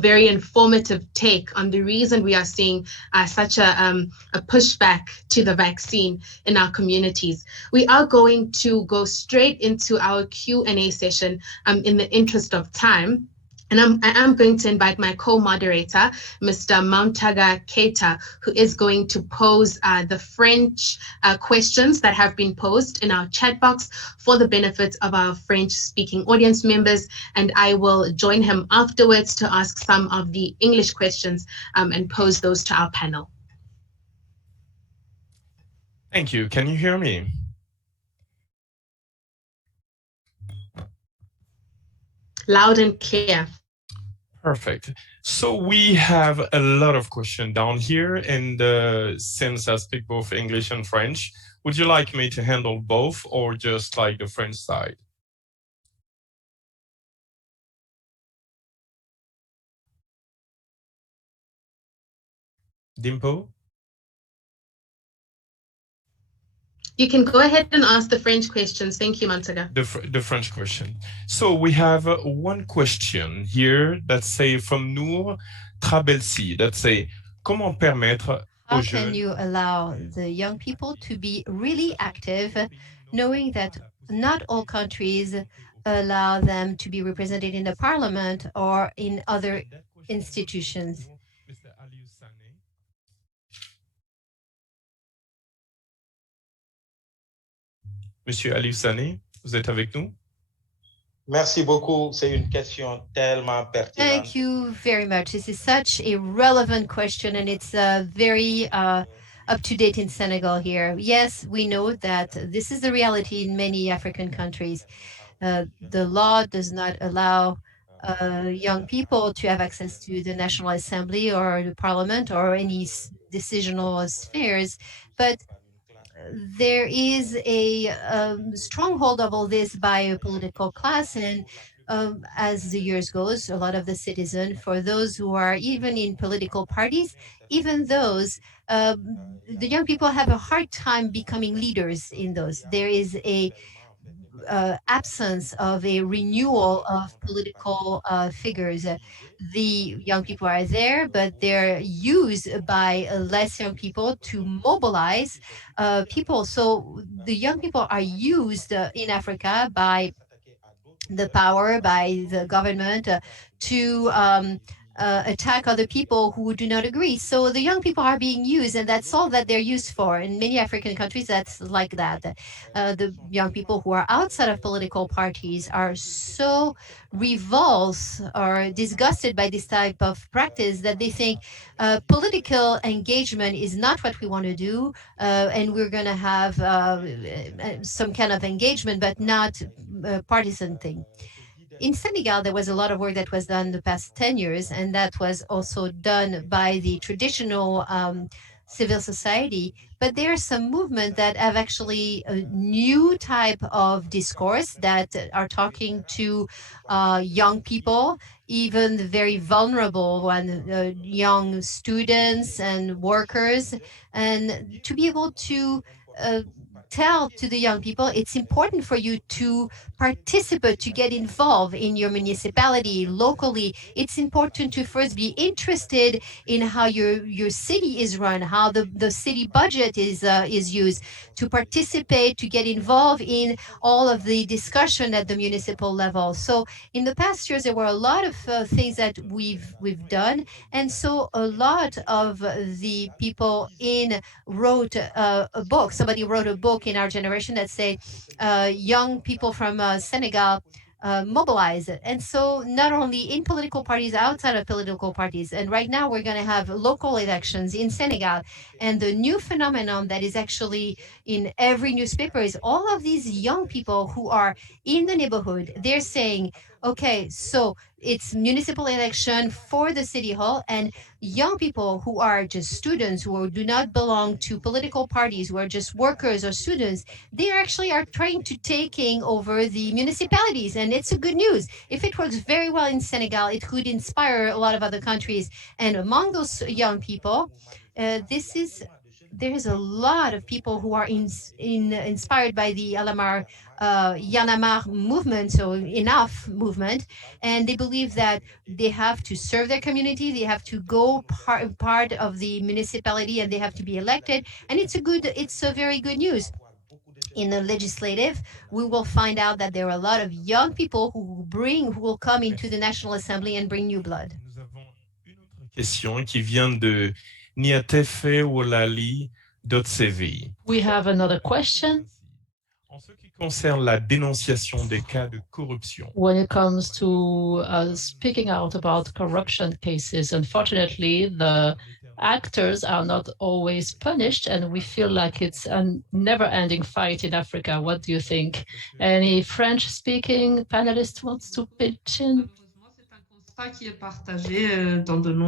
very informative take on the reason we are seeing such a pushback to the vaccine in our communities. We are going to go straight into our Q&A session in the interest of time. And I am going to invite my co-moderator, Mr. Mountaga Keita, who is going to pose the French questions that have been posed in our chat box for the benefit of our French-speaking audience members. And I will join him afterwards to ask some of the English questions and pose those to our panel. Thank you. Can you hear me? Loud and clear. Perfect. So we have a lot of questions down here, and since I speak both English and French, would you like me to handle both or just like the French side? Dimpo? You can go ahead and ask the French questions. Thank you, Mountaga. The French question. So we have one question here that say from Noor Trabelsi that say, comment permettre How aux can jeunes you allow the young people to be really active, knowing that not all countries allow them to be represented in the parliament or in other institutions? Monsieur Aliou Sané, vous êtes avec nous? Merci beaucoup. C'est une question tellement pertinente. Thank you very much. This is such a relevant question, and it's very up to date in Senegal here. Yes, we know that this is the reality in many African countries. The law does not allow young people to have access to the National Assembly or the Parliament or any decisional spheres, but there is a stronghold of all this by a political class, and as the years goes, a lot of the citizens, for those who are even in political parties, even those, the young people have a hard time becoming leaders in those. There is a absence of a renewal of political figures. The young people are there, but they're used by less young people to mobilize people. So the young people are used in Africa by the power, by the government to attack other people who do not agree. So the young people are being used, and that's all that they're used for. In many African countries, that's like that. The young people who are outside of political parties are so revulsed or disgusted by this type of practice that they think political engagement is not what we want to do, and we're going to have some kind of engagement, but not a partisan thing. In Senegal, there was a lot of work that was done the past 10 years, and that was also done by the traditional civil society. But there are some movements that have actually a new type of discourse that are talking to young people, even the very vulnerable one, young students and workers, and to be able to tell to the young people, it's important for you to participate, to get involved in your municipality, locally. It's important to first be interested in how your city is run, how the city budget is used, to participate, to get involved in all of the discussion at the municipal level. So in the past years, there were a lot of things that we've done. And so a lot of the people wrote a book. Somebody wrote a book in our generation that said, young people from Senegal mobilize. And so not only in political parties, outside of political parties, and right now we're going to have local elections in Senegal. And the new phenomenon that is actually in every newspaper is all of these young people who are in the neighborhood. They're saying, okay, so it's municipal election for the city hall, and young people who are just students, who do not belong to political parties, who are just workers or students, they actually are trying to taking over the municipalities, and it's a good news. If it works very well in Senegal, it could inspire a lot of other countries. And among those young people, there is a lot of people who are inspired by the Yanamar movement, so enough movement, and they believe that they have to serve their community, they have to go part of the municipality, and they have to be elected. And it's a very good news. In the legislative, we will find out that there are a lot of young people who will come into the National Assembly and bring new blood. Question qui vient de Niatefe Wolali .cv. We have another question. En ce qui concerne la dénonciation des cas de corruption. When it comes to speaking out about corruption cases, unfortunately, the actors are not always punished, and we feel like it's a never-ending fight in Africa. What do you think? Any French-speaking panelist wants to pitch in?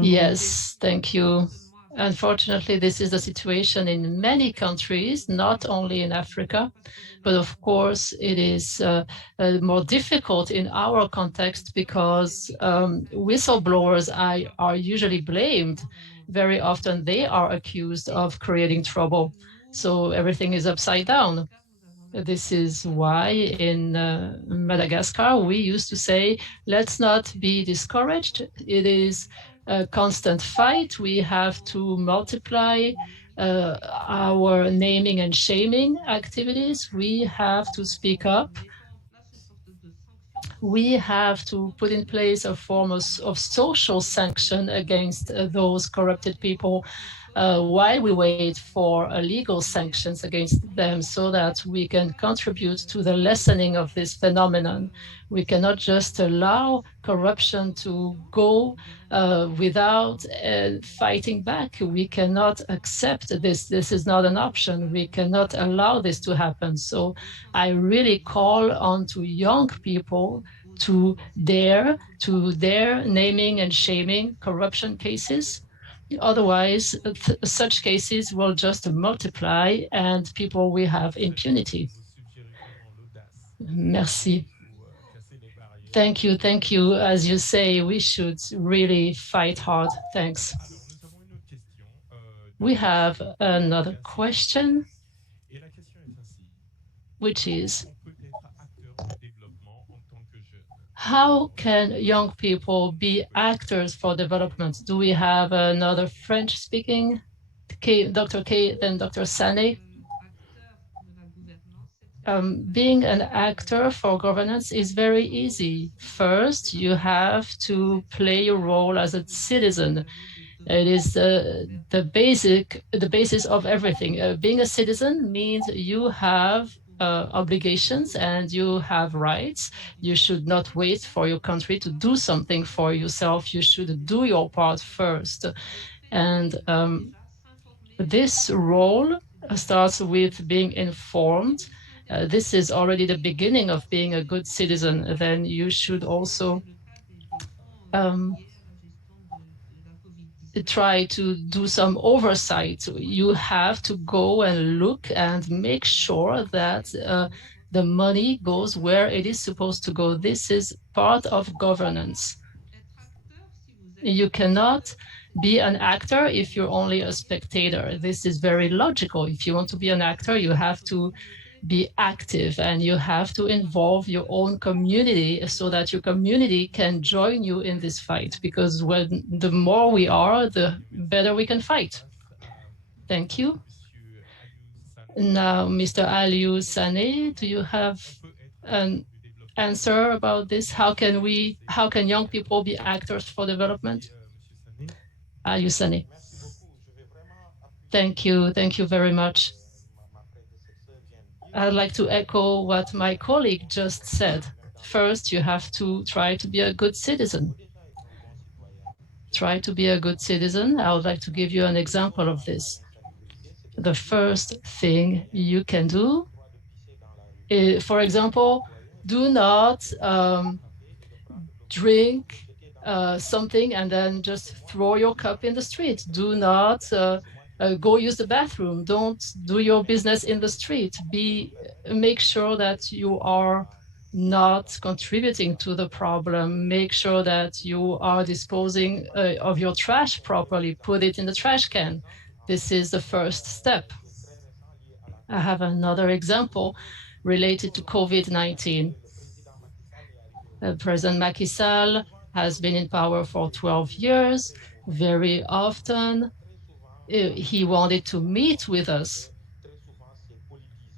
Yes, thank you. Unfortunately, this is the situation in many countries, not only in Africa, but of course it is more difficult in our context because whistleblowers are usually blamed. Very often they are accused of creating trouble. So everything is upside down. This is why in Madagascar, we used to say, let's not be discouraged. It is a constant fight. We have to multiply our naming and shaming activities. We have to speak up. We have to put in place a form of social sanction against those corrupted people while we wait for legal sanctions against them so that we can contribute to the lessening of this phenomenon. We cannot just allow corruption to go without fighting back. We cannot accept this. This is not an option. We cannot allow this to happen. So I really call on to young people to dare naming and shaming corruption cases. Otherwise, such cases will just multiply and people will have impunity. Merci. Thank you, thank you. As you say, we should really fight hard. Thanks. We have another question, which is, how can young people be actors for development? Do we have another French speaking? Dr. K, then Dr. Sané. Being an actor for governance is very easy. First, you have to play your role as a citizen. It is the basis of everything. Being a citizen means you have obligations and you have rights. You should not wait for your country to do something for yourself. You should do your part first. And this role starts with being informed. This is already the beginning of being a good citizen. Then you should also try to do some oversight. You have to go and look and make sure that the money goes where it is supposed to go. This is part of governance. You cannot be an actor if you're only a spectator. This is very logical. If you want to be an actor, you have to be active and you have to involve your own community so that your community can join you in this fight, because when the more we are, the better we can fight. Thank you. Now, Mr. Aliou Sané, do you have an answer about this? How can young people be actors for development? Aliou Sané. Thank you very much. I'd like to echo what my colleague just said. First, you have to try to be a good citizen. Try to be a good citizen. I would like to give you an example of this. The first thing you can do is, for example, do not drink something and then just throw your cup in the street. Do not go use the bathroom. Don't do your business in the street. Make sure that you are not contributing to the problem. Make sure that you are disposing of your trash properly. Put it in the trash can. This is the first step. I have another example related to COVID-19. President Macky Sall has been in power for 12 years. Very often, he wanted to meet with us.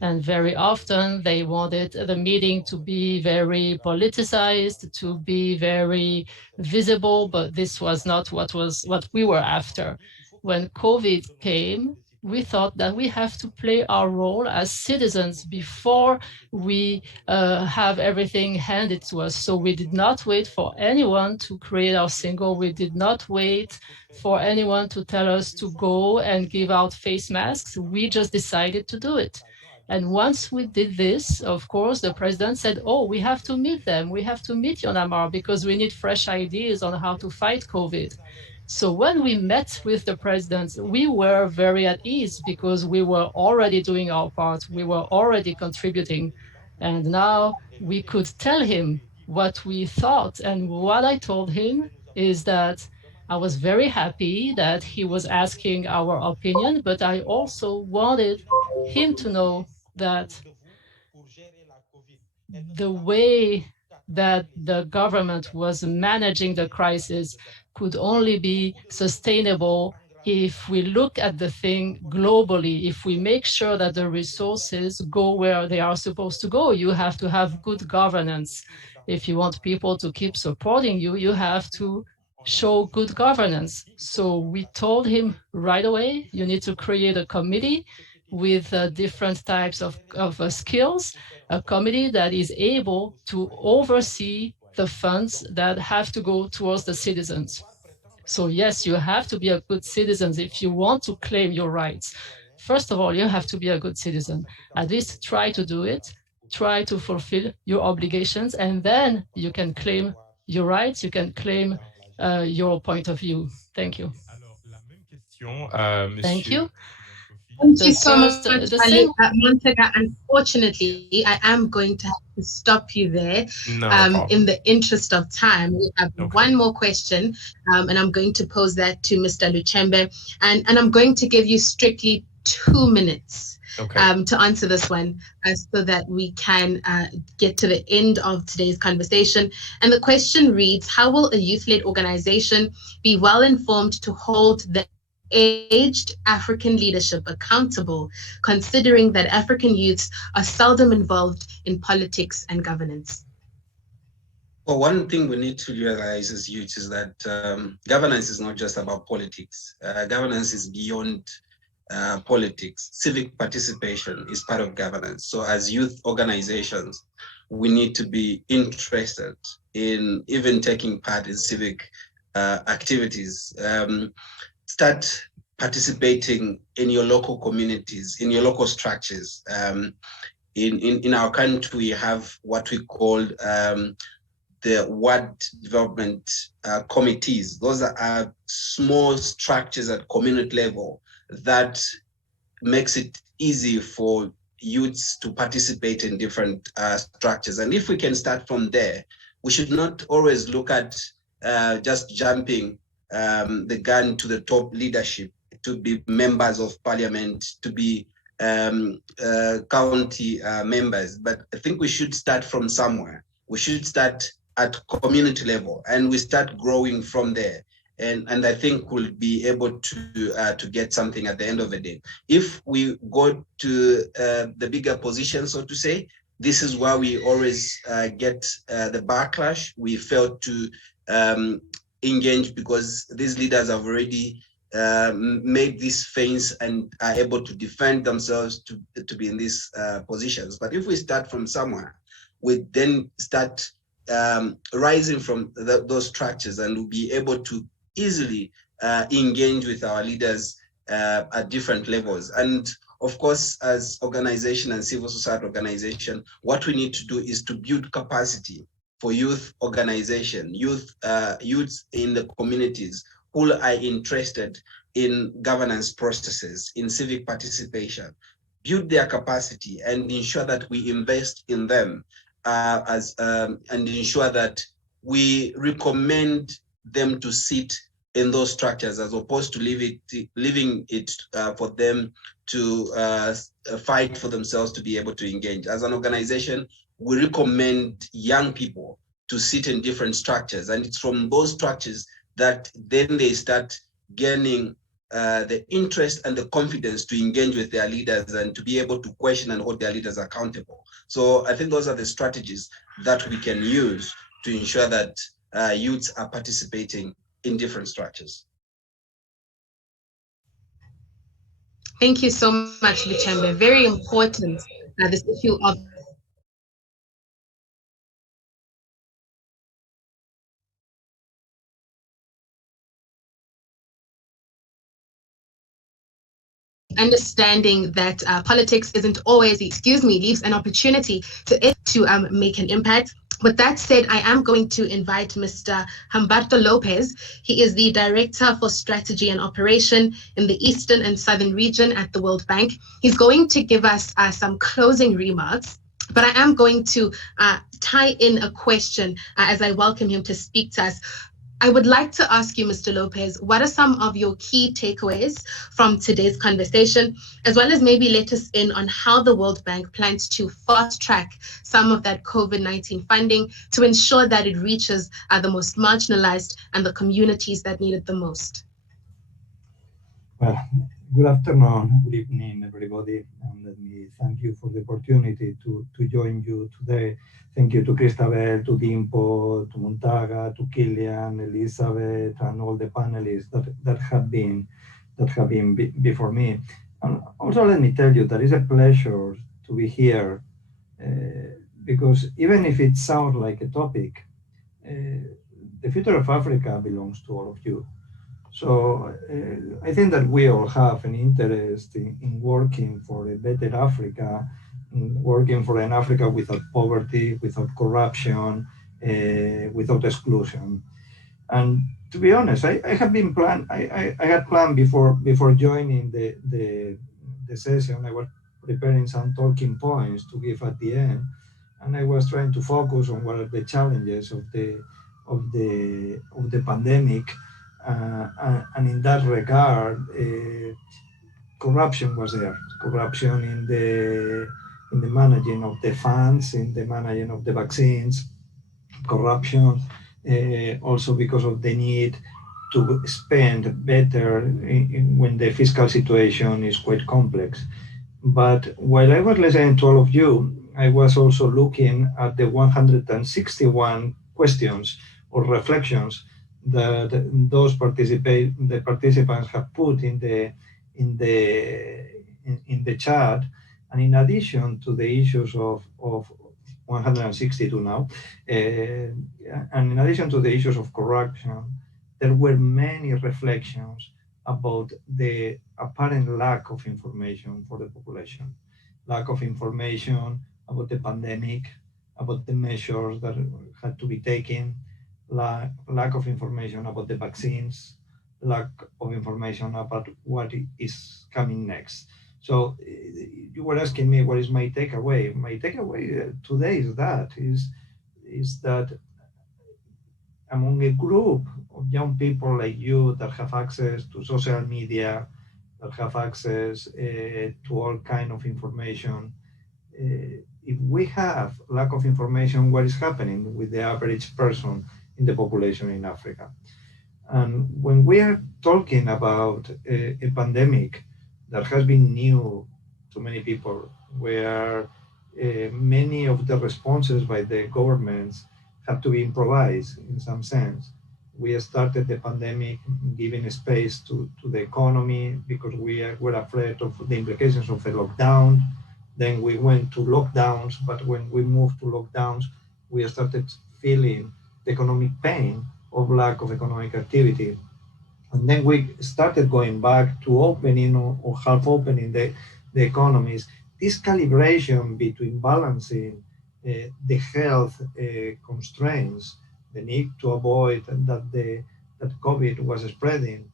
And very often, they wanted the meeting to be very politicized, to be very visible, but this was not what we were after. When COVID came, we thought that we have to play our role as citizens before we have everything handed to us. So we did not wait for anyone to create our single. We did not wait for anyone to tell us to go and give out face masks. We just decided to do it. And once we did this, of course, the president said, oh, we have to meet them. We have to meet Yonamar because we need fresh ideas on how to fight COVID. So when we met with the president, we were very at ease because we were already doing our part. We were already contributing. And now we could tell him what we thought. And what I told him is that I was very happy that he was asking our opinion, but I also wanted him to know that the way that the government was managing the crisis could only be sustainable if we look at the thing globally, if we make sure that the resources go where they are supposed to go. You have to have good governance. If you want people to keep supporting you, you have to show good governance. So we told him right away, you need to create a committee with different types of skills, a committee that is able to oversee the funds that have to go towards the citizens. So yes, you have to be a good citizen if you want to claim your rights. First of all, you have to be a good citizen. At least try to do it, try to fulfill your obligations, and then you can claim your rights, you can claim your point of view. Thank you. Thank you. Thank you so much, Montega. Unfortunately, I am going to have to stop you there in the interest of time. We have one more question, and I'm going to pose that to Mr. Luchembe, and I'm going to give you strictly 2 minutes to answer this one so that we can get to the end of today's conversation. And the question reads, how will a youth-led organization be well informed to hold the aged African leadership accountable, considering that African youths are seldom involved in politics and governance? Well, one thing we need to realize as youth is that governance is not just about politics. Governance is beyond politics. Civic participation is part of governance. So as youth organizations, we need to be interested in even taking part in civic activities. Start participating in your local communities, in your local structures. In our country, we have what we call the ward development committees. Those are small structures at community level that makes it easy for youths to participate in different structures. And if we can start from there, we should not always look at just jumping the gun to the top leadership, to be members of parliament, to be county members. But I think we should start from somewhere. We should start at community level, and we start growing from there. And I think we'll be able to get something at the end of the day. If we go to the bigger position, so to say, this is why we always get the backlash. We fail to engage because these leaders have already made this fence and are able to defend themselves to be in these positions. But if we start from somewhere, we then start rising from those structures, and we'll be able to easily engage with our leaders at different levels. And of course, as organization and civil society organization, what we need to do is to build capacity for youth organization, youths in the communities who are interested in governance processes, in civic participation, build their capacity and ensure that we invest in them and ensure that we recommend them to sit in those structures as opposed to leaving it for them to fight for themselves to be able to engage. As an organization, we recommend young people to sit in different structures, and it's from those structures that then they start gaining the interest and the confidence to engage with their leaders and to be able to question and hold their leaders accountable. So I think those are the strategies that we can use to ensure that youths are participating in different structures. Thank you so much, Luchembe. Very important, this issue of understanding that politics isn't always, leaves an opportunity to make an impact. With that said, I am going to invite Mr. Humberto Lopez. He is the Director for Strategy and Operation in the Eastern and Southern region at the World Bank. He's going to give us some closing remarks, but I am going to tie in a question as I welcome him to speak to us. I would like to ask you, Mr. Lopez, what are some of your key takeaways from today's conversation, as well as maybe let us in on how the World Bank plans to fast track some of that COVID-19 funding to ensure that it reaches the most marginalized and the communities that need it the most? Well, good afternoon, good evening, everybody, and let me thank you for the opportunity to join you today. Thank you to Cristabel, to Dimpo, to Montaga, to Kilian, Elizabeth, and all the panelists that have been before me. And also, let me tell you that it's a pleasure to be here because even if it sounds like a topic, the future of Africa belongs to all of you. So I think that we all have an interest in working for a better Africa, in working for an Africa without poverty, without corruption, without exclusion. And to be honest, I had planned before joining the session. I was preparing some talking points to give at the end, and I was trying to focus on what are the challenges of the pandemic. And in that regard, corruption was there. Corruption in the managing of the funds, in the managing of the vaccines. Corruption also because of the need to spend better when the fiscal situation is quite complex. But while I was listening to all of you, I was also looking at the 161 questions or reflections that those the participants have put in the chat, and in addition to the issues of 162 now, and in addition to the issues of corruption, there were many reflections about the apparent lack of information for the population, lack of information about the pandemic, about the measures that had to be taken, lack of information about the vaccines, lack of information about what is coming next. So you were asking me what is my takeaway. My takeaway today is that among a group of young people like you that have access to social media, that have access to all kind of information, if we have lack of information, what is happening with the average person in the population in Africa? And when we are talking about a pandemic that has been new to many people, where many of the responses by the governments have to be improvised in some sense. We started the pandemic giving space to the economy because we were afraid of the implications of a lockdown. Then we went to lockdowns, but when we moved to lockdowns, we started feeling the economic pain of lack of economic activity. And then we started going back to opening or half opening the economies. This calibration between balancing the health constraints, the need to avoid that COVID was spreading,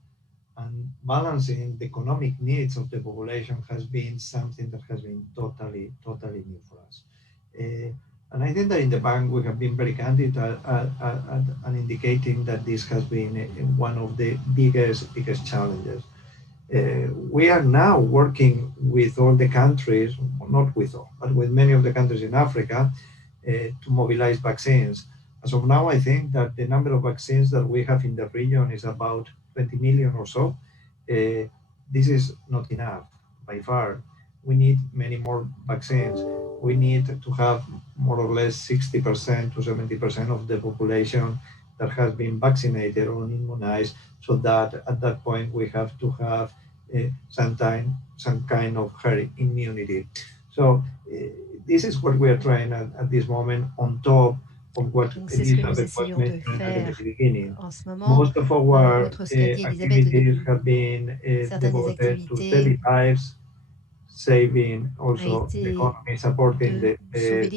and balancing the economic needs of the population has been something that has been totally new for us. And I think that in the bank we have been very candid and indicating that this has been one of the biggest challenges. We are now working with all the countries, not with all, but with many of the countries in Africa to mobilize vaccines. As of now, I think that the number of vaccines that we have in the region is about 20 million or so. This is not enough by far. We need many more vaccines. We need to have more or less 60% to 70% of the population that has been vaccinated or immunized, so that at that point we have to have some kind of herd immunity. So this is what we are trying at this moment on top of what Elizabeth was mentioning at the beginning. Most of our activities have been devoted to saving lives, saving also the economy, supporting the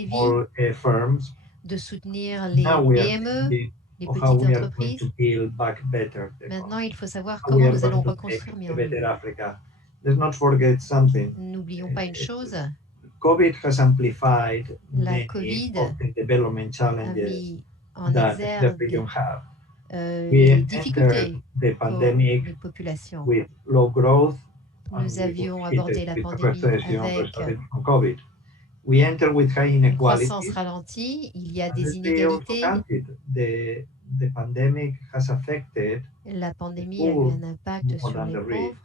small firms. De soutenir Now les we are PME, thinking les of how petites we are going entreprises. to build back better the Maintenant, economy. il faut savoir How we comment are nous going allons to reconstruire make a mieux. better Africa. Let's not forget something. N'oublions pas une chose, COVID has amplified la many COVID of the development a challenges mis en that the exergue region have. les difficultés the pour pandemic les populations. with low growth. Nous avions abordé la pandémie avec COVID. We enter with high une croissance inequality. ralentie, il y a des Also inégalités. counted, the pandemic has affected La pandémie the a eu poor un impact more sur than les the rich. pauvres,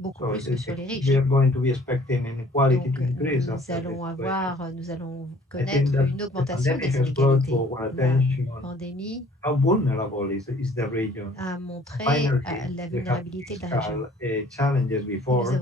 beaucoup So plus que sur les riches. we are going to be expecting inequality Donc, to increase nous after allons this. connaître une augmentation des inégalités. La pandémie how vulnerable is the region. a montré la We vulnérabilité de la région. Challenges before. Nous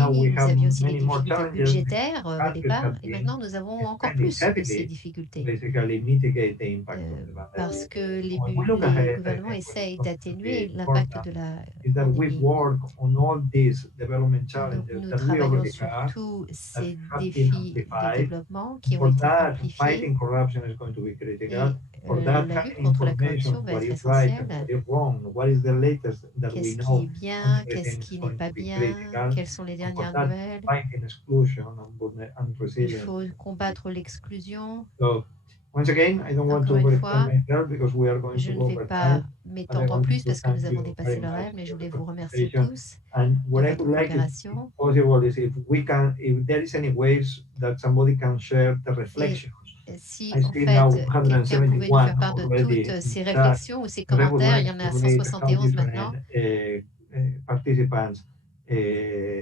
avions aussi des difficultés budgétaires au départ, et maintenant nous avons encore plus de ces difficultés. Basically mitigate the impact of the pandemic. Parce que les When we look ahead, gouvernements essayent d'atténuer the l'impact de la is that we pandémie. work on all these development Donc, challenges nous that we travaillons already sur have, tous ces that have been défis de amplified. développement qui ont For été that, amplifiés. fighting corruption is going to be critical. For Et that, la lutte having contre la information, corruption va what être is right essentielle. and what is wrong, what is the latest that we Qu'est-ce qui know, est bien, everything qu'est-ce is qui n'est going pas to be bien, critical. quelles sont les And for dernières that, nouvelles. fighting exclusion and Il resilience. faut combattre l'exclusion. So, once again, I don't want to Encore une fois, overextend myself because we are going je to ne go vais over pas time. m'étendre plus parce que nous avons dépassé l'horaire, mais je voulais vous remercier tous And de what I votre would like, if coopération. possible, is if there is any ways that somebody can share the reflections. Si I en see fait now quelqu'un pouvait nous faire part de 171 already toutes ces in chat. réflexions ou ces And I would commentaires, il y like en a to read how 171 maintenant. different participants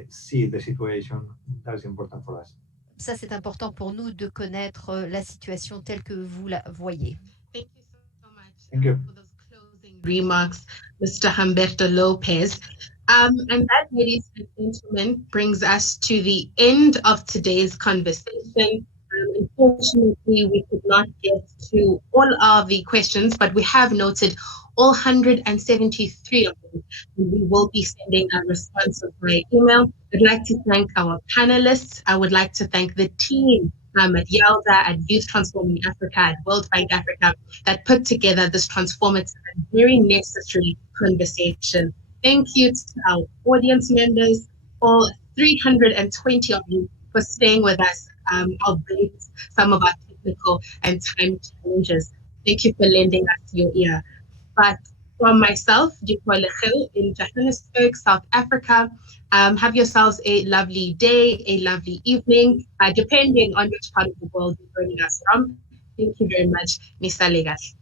see the situation. That's important for us. Ça, c'est important pour nous de connaître la situation telle que vous la voyez. Thank you. Remarks, Mr. Humberto Lopez. And that, ladies and gentlemen, brings us to the end of today's conversation. Unfortunately, we could not get to all of the questions, but we have noted all 173 of them. And we will be sending a response via email. I'd like to thank our panelists. I would like to thank the team at YALDA, at Youth Transforming Africa, at World Bank Africa, that put together this transformative and very necessary conversation. Thank you to our audience members, all 320 of you, for staying with us, albeit some of our technical and time challenges. Thank you for lending us your ear. But from myself, in Johannesburg, South Africa, have yourselves a lovely day, a lovely evening, depending on which part of the world you're joining us from. Thank you very much. Misa Legas.